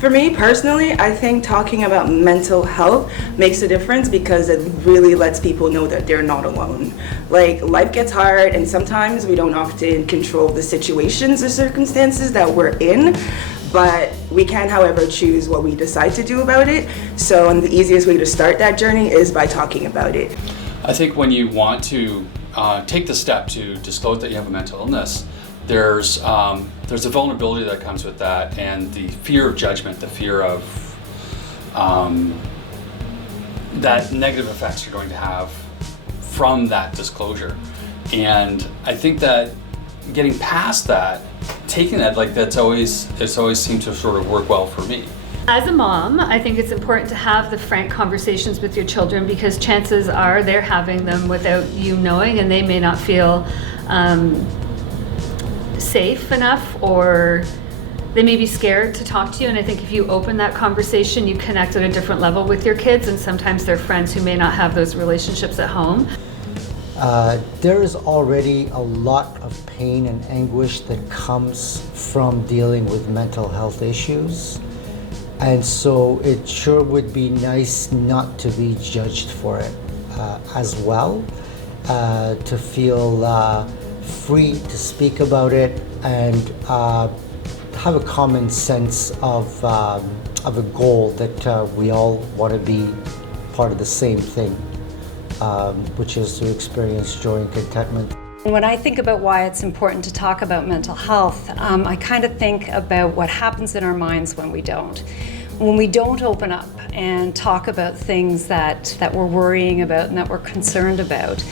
For me personally, I think talking about mental health makes a difference because it really lets people know that they're not alone. Like, life gets hard and sometimes we don't often control the situations or circumstances that we're in, but we can, however, choose what we decide to do about it. So, and the easiest way to start that journey is by talking about it. I think when you want to take the step to disclose that you have a mental illness, there's a vulnerability that comes with that, and the fear of judgment, the fear of that negative effects you're going to have from that disclosure. And I think that getting past that, taking that, like it's always seemed to sort of work well for me. As a mom, I think it's important to have the frank conversations with your children because chances are they're having them without you knowing, and they may not feel safe enough, or they may be scared to talk to you. And I think if you open that conversation, you connect at a different level with your kids, and sometimes they're friends who may not have those relationships at home. There is already a lot of pain and anguish that comes from dealing with mental health issues, and so it sure would be nice not to be judged for it as well, to feel free to speak about it and have a common sense of a goal that we all want to be part of the same thing, which is to experience joy and contentment. When I think about why it's important to talk about mental health, I kind of think about what happens in our minds when we don't. When we don't open up and talk about things that we're worrying about and that we're concerned about,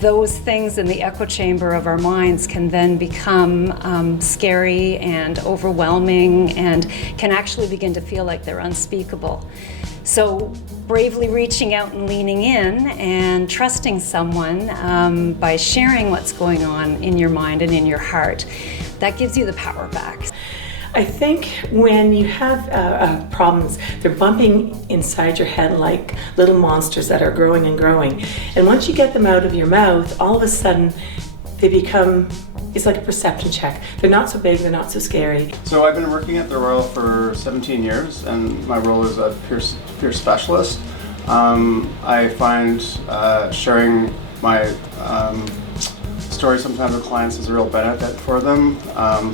those things in the echo chamber of our minds can then become scary and overwhelming and can actually begin to feel like they're unspeakable. So bravely reaching out and leaning in and trusting someone by sharing what's going on in your mind and in your heart, that gives you the power back. I think when you have problems, they're bumping inside your head like little monsters that are growing and growing. And once you get them out of your mouth, all of a sudden they become, it's like a perception check. They're not so big, they're not so scary. So I've been working at the Royal for 17 years, and my role is a peer specialist. I find sharing my story sometimes with clients is a real benefit for them,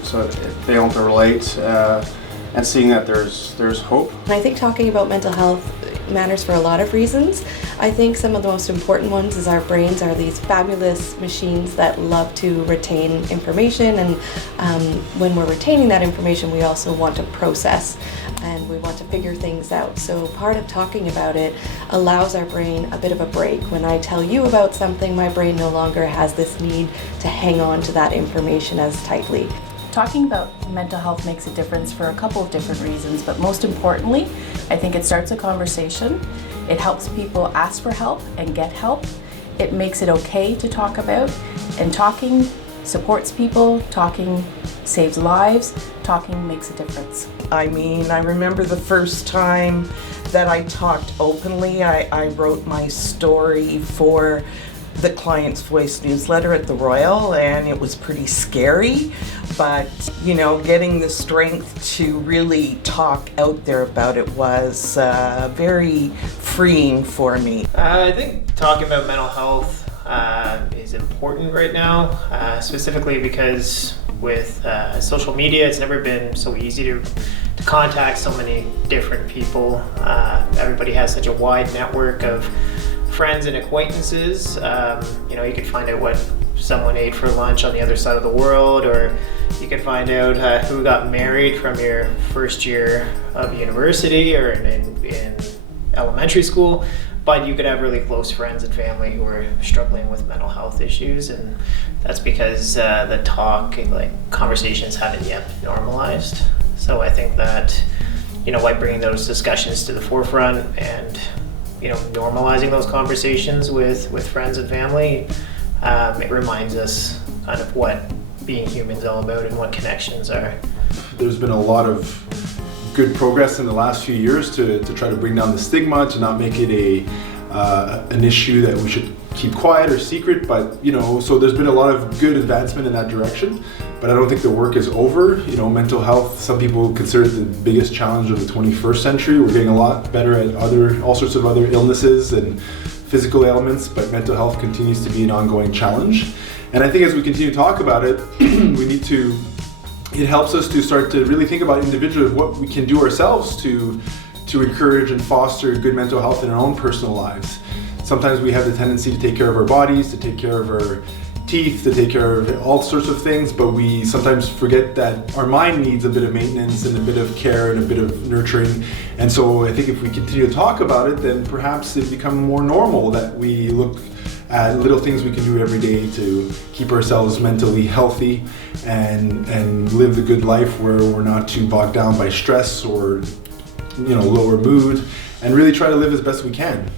so if they don't relate, and seeing that there's hope. I think talking about mental health matters for a lot of reasons. I think some of the most important ones is our brains are these fabulous machines that love to retain information, and when we're retaining that information we also want to process and we want to figure things out. So part of talking about it allows our brain a bit of a break. When I tell you about something, my brain no longer has this need to hang on to that information as tightly. Talking about mental health makes a difference for a couple of different reasons, but most importantly, I think it starts a conversation. It helps people ask for help and get help. It makes it okay to talk about, and talking supports people, talking saves lives, talking makes a difference. I mean, I remember the first time that I talked openly. I wrote my story for the Client's Voice newsletter at the Royal, and it was pretty scary, but you know, getting the strength to really talk out there about it was very freeing for me. I think talking about mental health is important right now, specifically because with social media, it's never been so easy to contact so many different people. Everybody has such a wide network of friends and acquaintances. You know, you can find out what someone ate for lunch on the other side of the world, or you can find out who got married from your first year of university or in elementary school. But you could have really close friends and family who are struggling with mental health issues, and that's because the conversations haven't yet been normalized. So I think that, you know, by bringing those discussions to the forefront and, you know, normalizing those conversations with friends and family, it reminds us kind of what being human is all about and what connections are. There's been a lot of good progress in the last few years to try to bring down the stigma, to not make it an issue that we should keep quiet or secret, but you know, so there's been a lot of good advancement in that direction. but I don't think the work is over. You know, mental health, some people consider it the biggest challenge of the 21st century. We're getting a lot better at all sorts of other illnesses and physical ailments, but mental health continues to be an ongoing challenge. And I think as we continue to talk about it, it helps us to start to really think about individually what we can do ourselves to encourage and foster good mental health in our own personal lives. Sometimes we have the tendency to take care of our bodies, to take care of our teeth, to take care of all sorts of things, but we sometimes forget that our mind needs a bit of maintenance and a bit of care and a bit of nurturing. And so I think if we continue to talk about it, then perhaps it becomes more normal that we look at little things we can do every day to keep ourselves mentally healthy and live the good life where we're not too bogged down by stress or lower mood, and really try to live as best we can.